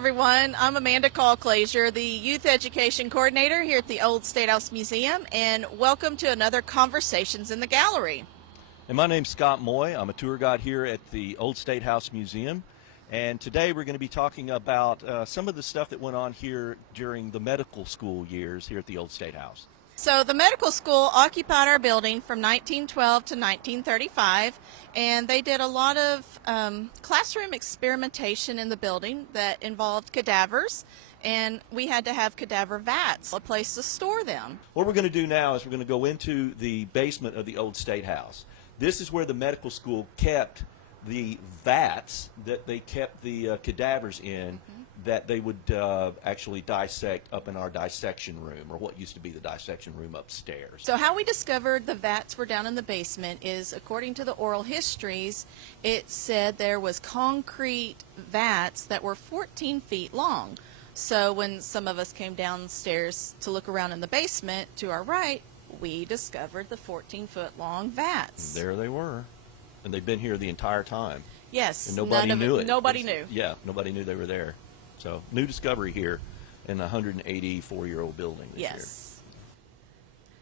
everyone. I'm Amanda Call-Clazier, the Youth Education Coordinator here at the Old State House Museum, and welcome to another Conversations in the Gallery. And my name's Scott Moy. I'm a tour guide here at the Old State House Museum, and today we're going to be talking about some of the stuff that went on here during the medical school years here at the Old State House. So the medical school occupied our building from 1912 to 1935, and they did a lot of classroom experimentation in the building that involved cadavers, and we had to have cadaver vats, a place to store them. What we're going to do now is we're going to go into the basement of the Old State House. This is where the medical school kept the vats that they kept the cadavers in, that they would actually dissect up in our dissection room, or what used to be the dissection room upstairs. So how we discovered the vats were down in the basement is, according to the oral histories, it said there was concrete vats that were 14 feet long. So when some of us came downstairs to look around in the basement, to our right, we discovered the 14-foot long vats. There they were. And they've been here the entire time. Yes. And nobody knew it. Nobody knew. Yeah, nobody knew they were there. So, new discovery here in a 184-year-old building this year. Yes.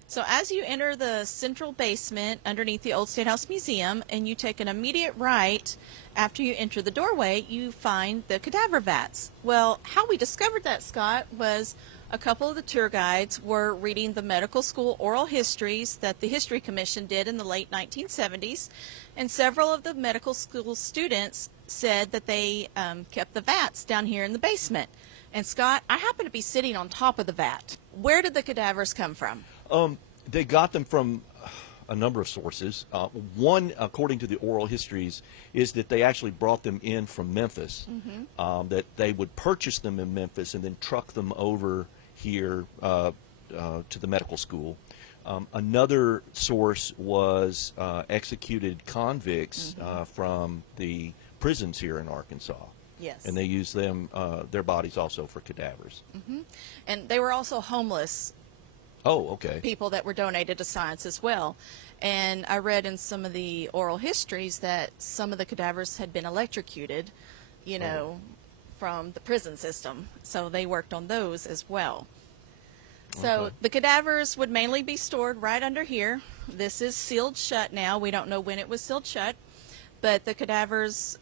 So as you enter the central basement underneath the Old State House Museum, and you take an immediate right after you enter the doorway, you find the cadaver vats. Well, how we discovered that, Scott, was a couple of the tour guides were reading the medical school oral histories that the History Commission did in the late 1970s, and several of the medical school students said that they kept the vats down here in the basement. And Scott, I happen to be sitting on top of the vat. Where did the cadavers come from? They got them from a number of sources. One, according to the oral histories, is that they actually brought them in from Memphis, that they would purchase them in Memphis and then truck them over here to the medical school. Another source was executed convicts from the prisons here in Arkansas. Yes. And they used them, their bodies also for cadavers. And they were also homeless people that were donated to science as well. And I read in some of the oral histories that some of the cadavers had been electrocuted, you know, from the prison system. So they worked on those as well. So the cadavers would mainly be stored right under here. This is sealed shut now. We don't know when it was sealed shut. But the cadavers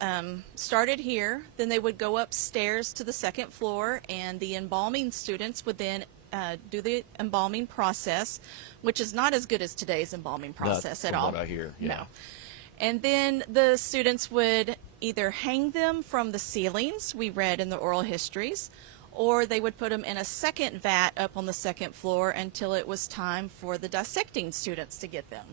started here. Then they would go upstairs to the second floor, and the embalming students would then do the embalming process, which is not as good as today's embalming process at all. What I hear, yeah. No. And then the students would either hang them from the ceilings, we read in the oral histories, or they would put them in a second vat up on the second floor until it was time for the dissecting students to get them.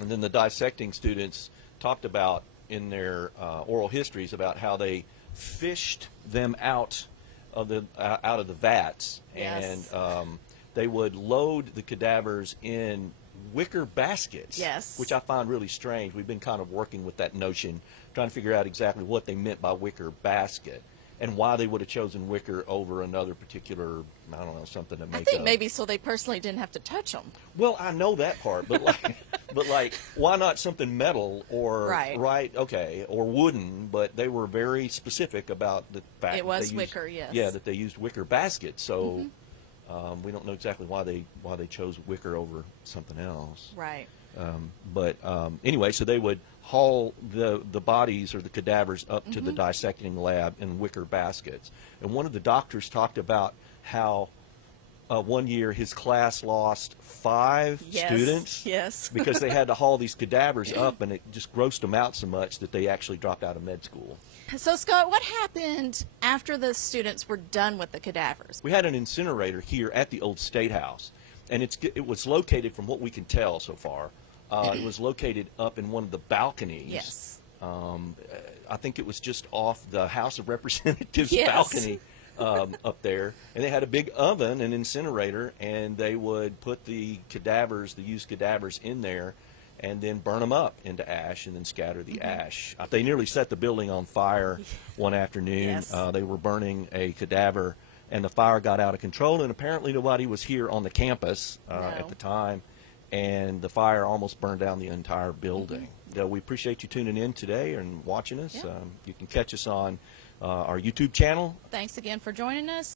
And then the dissecting students talked about in their oral histories about how they fished them out of the vats, Yes. and they would load the cadavers in wicker baskets, Yes. which I find really strange. We've been kind of working with that notion, trying to figure out exactly what they meant by wicker basket and why they would have chosen wicker over another particular, I don't know, something to make I think maybe so they personally didn't have to touch them. Well, I know that part, but like, why not something metal or or wooden? But they were very specific about the fact It was that they used, wicker, yes. Yeah, that they used wicker baskets. So we don't know exactly why they chose wicker over something else. Right. But anyway, so they would haul the bodies or the cadavers up to the dissecting lab in wicker baskets. And one of the doctors talked about how one year his class lost 5 students because they had to haul these cadavers up, and it just grossed them out so much that they actually dropped out of med school. So, Scott, what happened after the students were done with the cadavers? We had an incinerator here at the Old State House, and it was located, from what we can tell so far, it was located up in one of the balconies. Yes. I think it was just off the House of Representatives balcony up there. And they had a big oven, an incinerator, and they would put the cadavers, the used cadavers, in there and then burn them up into ash and then scatter the ash. They nearly set the building on fire one afternoon. They were burning a cadaver, and the fire got out of control, and apparently nobody was here on the campus at the time. And the fire almost burned down the entire building. We appreciate you tuning in today and watching us. You can catch us on our YouTube channel. Thanks again for joining us.